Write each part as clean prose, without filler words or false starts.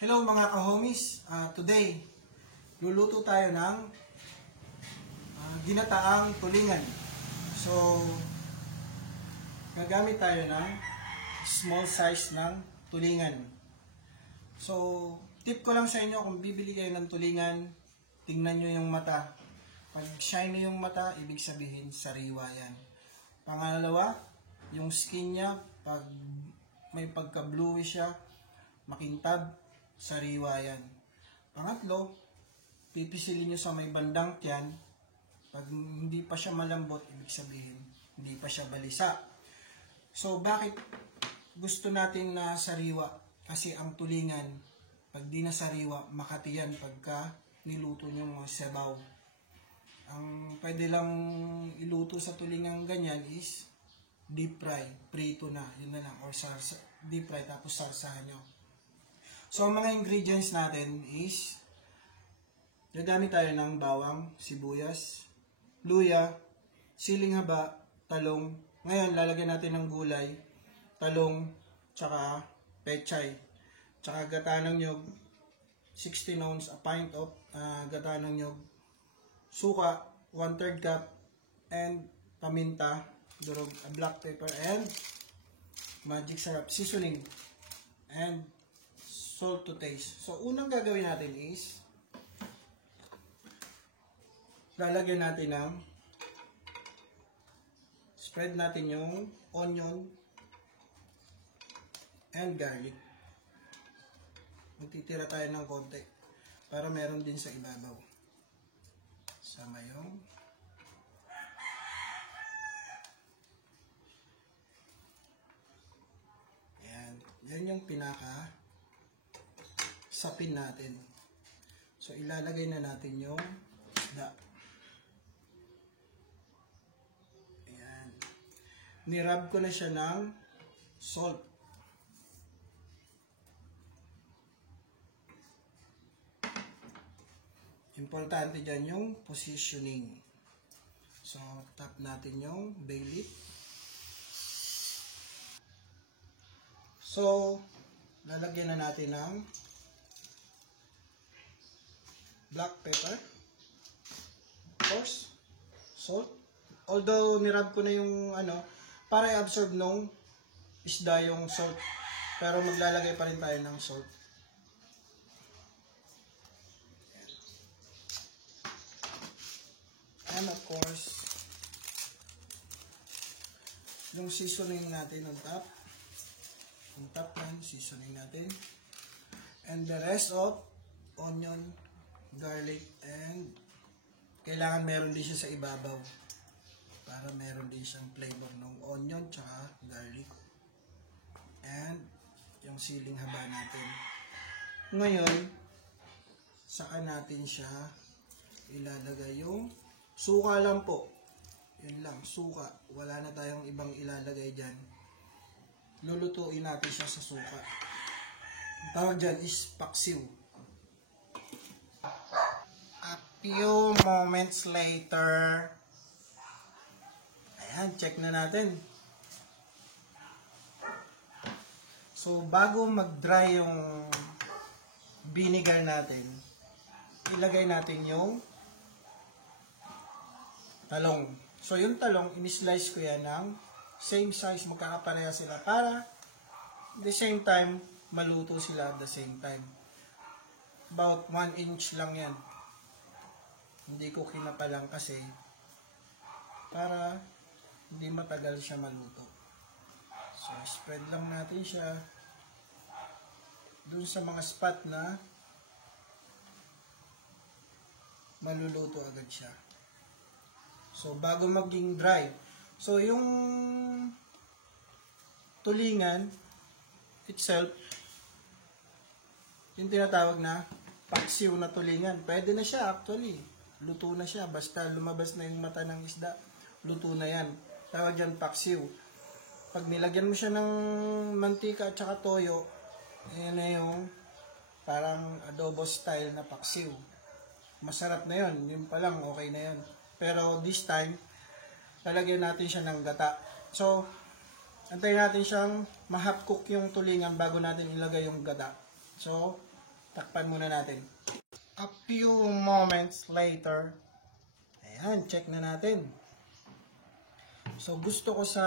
Hello mga ka-homies, today luluto tayo ng ginataang tulingan. So gagamit tayo ng small size ng tulingan. So tip ko lang sa inyo, kung bibili kayo ng tulingan, tingnan nyo yung mata. Pag shiny yung mata, ibig sabihin sariwa yan. Pangalawa, yung skin niya, pag may pagka-bluish siya, makintab, sariwa yan. Pangatlo, pipisilin nyo sa may bandang tiyan. Pag hindi pa siya malambot, ibig sabihin hindi pa siya balisa. So bakit gusto natin na sariwa? Kasi ang tulingan, pag di na sariwa, makati yan pagka niluto nyo mga sabaw. Ang pwede lang iluto sa tulingan ganyan is deep fry, prito na, yun na lang, or deep fry tapos sarsahan nyo. So, ang mga ingredients natin is gagamit tayo ng bawang, sibuyas, luya, siling haba, talong. Ngayon, lalagyan natin ng gulay, talong, tsaka pechay. Tsaka gata ng nyog, 16 ounce, a pint of gata ng nyog, suka, 1/3 cup, and paminta, durog, black pepper, and magic syrup, seasoning, and salt to taste. So, unang gagawin natin is lalagyan natin ng spread natin yung onion and garlic. Magtitira tayo ng konti para meron din sa ibabaw. Sama yung yan yung pinaka sapin natin. So, ilalagay na natin yung isda. Ayan. Nirab ko na siya ng salt. Importante dyan yung positioning. So, tap natin yung bay leaf. So, lalagyan na natin ng black pepper, of course, salt. Although nirab ko na yung para i-absorb nung isda yung salt, pero maglalagay pa rin tayo ng salt. And of course, yung seasoning natin on top yan, seasoning natin. And the rest of onion, garlic, and kailangan meron din siya sa ibabaw para meron din siyang flavor ng onion tsaka garlic and yung siling haba natin. Ngayon, saka natin siya ilalagay yung suka lang po. Yun lang, suka. Wala na tayong ibang ilalagay dyan. Lulutuin natin siya sa suka. Ang tawag dyan is paksiw. Few moments later, ayan, check na natin. So, bago mag-dry yung vinegar natin, ilagay natin yung talong. So, yung talong, in-slice ko yan ng same size, magkakapareha sila para at the same time, maluto sila at the same time. About 1 inch lang yan. Hindi ko kinapalang kasi para hindi matagal siya maluto. So, spread lang natin siya dun sa mga spot na maluluto agad siya. So, bago maging dry. So, yung tulingan itself, yung tinatawag na paksiw na tulingan. Pwede na siya actually. Luto na siya. Basta lumabas na yung mata ng isda, luto na yan. Tawag dyan paksiw. Pag nilagyan mo siya ng mantika at saka toyo, yan na yung parang adobo style na paksiw. Masarap na yun. Yun pa lang, okay na yun. Pero this time, lalagyan natin siya ng gata. So, antayin natin siyang ma-half cook yung tulingan bago natin ilagay yung gata. So, Takpan muna natin. A few moments later, ayan, check na natin. So, gusto ko sa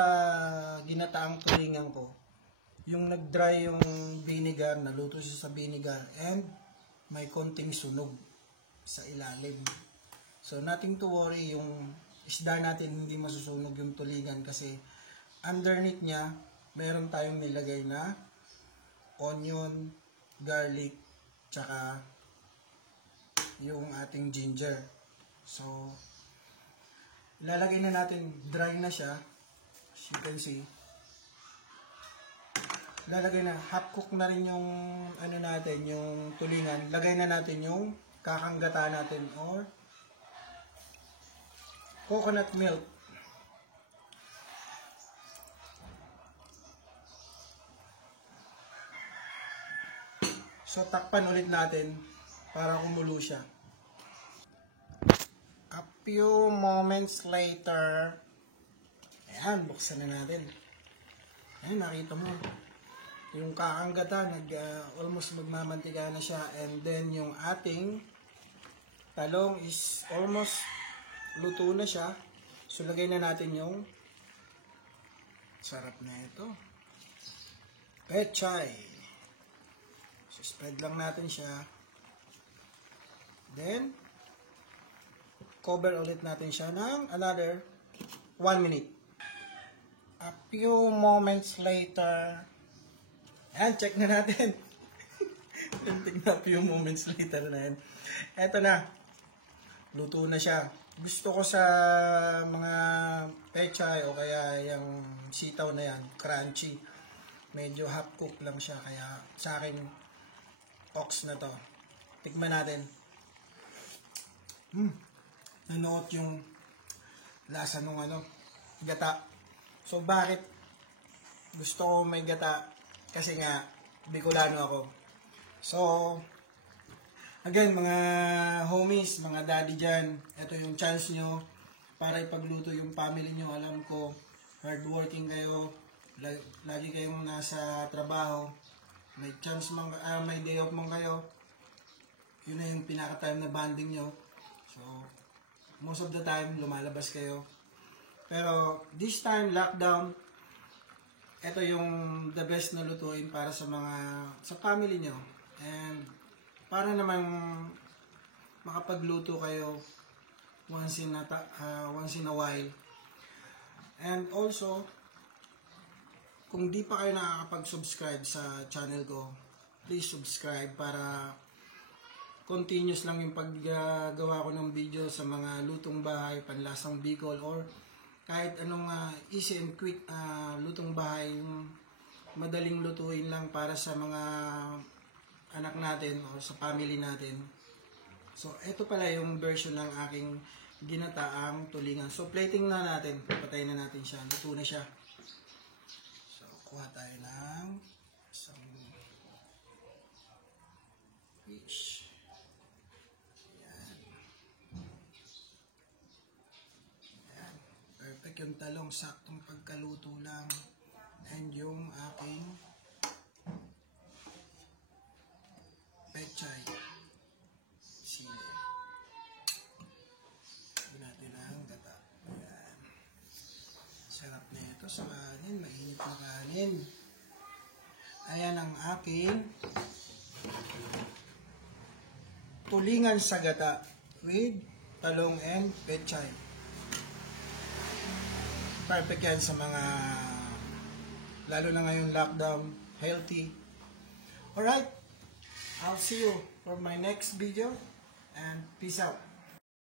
ginataang tulingan ko, yung nag-dry yung vinegar, naluto siya sa vinegar, and may konting sunog sa ilalim. So, nothing to worry, yung isda natin hindi masusunog yung tulingan kasi underneath niya, meron tayong nilagay na onion, garlic, tsaka yung ating ginger. So, ilalagay na natin, dry na siya. As you can see. Ilalagay na, half cook na rin yung ano natin, yung tulingan. Lagay na natin yung kakanggata natin or coconut milk. So, takpan ulit natin para kumulo siya. A few moments later, ayan, buksan na natin. Ayan, nakita mo. Yung kakanggata, almost magmamantika na siya. And then, yung ating talong is almost luto na siya. So, lagay na natin yung sarap na ito. Pechay. So, spread lang natin siya. Then, cover ulit natin siya ng another 1 minute. A few moments later, ayan, check na natin. Tingnan, a few moments later na yan. Eto na, luto na siya. Gusto ko sa mga pechay o kaya yung sitaw na yan, crunchy. Medyo half cook lang siya, kaya sa akin, ox na to. Tikman natin. Nanuot yung lasa nung gata. So, bakit gusto ko may gata? Kasi nga, Bicolano ako. So, again, mga homies, mga daddy dyan, ito yung chance nyo para ipagluto yung family nyo. Alam ko, hardworking kayo, lagi kayong nasa trabaho, may chance man, may day off man kayo, yun na yung pinaka-time na bonding nyo. So, most of the time, lumalabas kayo. Pero, this time, lockdown, ito yung the best na lutuin para sa family nyo. And, para namang makapagluto kayo once in a while. And also, kung di pa kayo nakakapag-subscribe sa channel ko, please subscribe para continuous lang yung paggawa ko ng video sa mga lutong bahay, panlasang Bicol, or kahit anong easy and quick lutong bahay, yung madaling lutuin lang para sa mga anak natin o sa family natin. So, ito pala yung version ng aking ginataang tulingan. So, plating na natin. Patayin na natin siya. Luto na siya. So, kuha tayo ng isang fish. Ayan. Ayan. Perfect yung talong. Saktong pagkaluto lang. And yung aking pechay. Sili. Sabi natin ang gata. Ayan. Sarap na ito sa kanin. Mainit na kanin. Ayan ang aking tulingan sa gata with talong and pechay. Perfect yan sa mga, lalo na ngayon lockdown, healthy. Alright, I'll see you for my next video and peace out.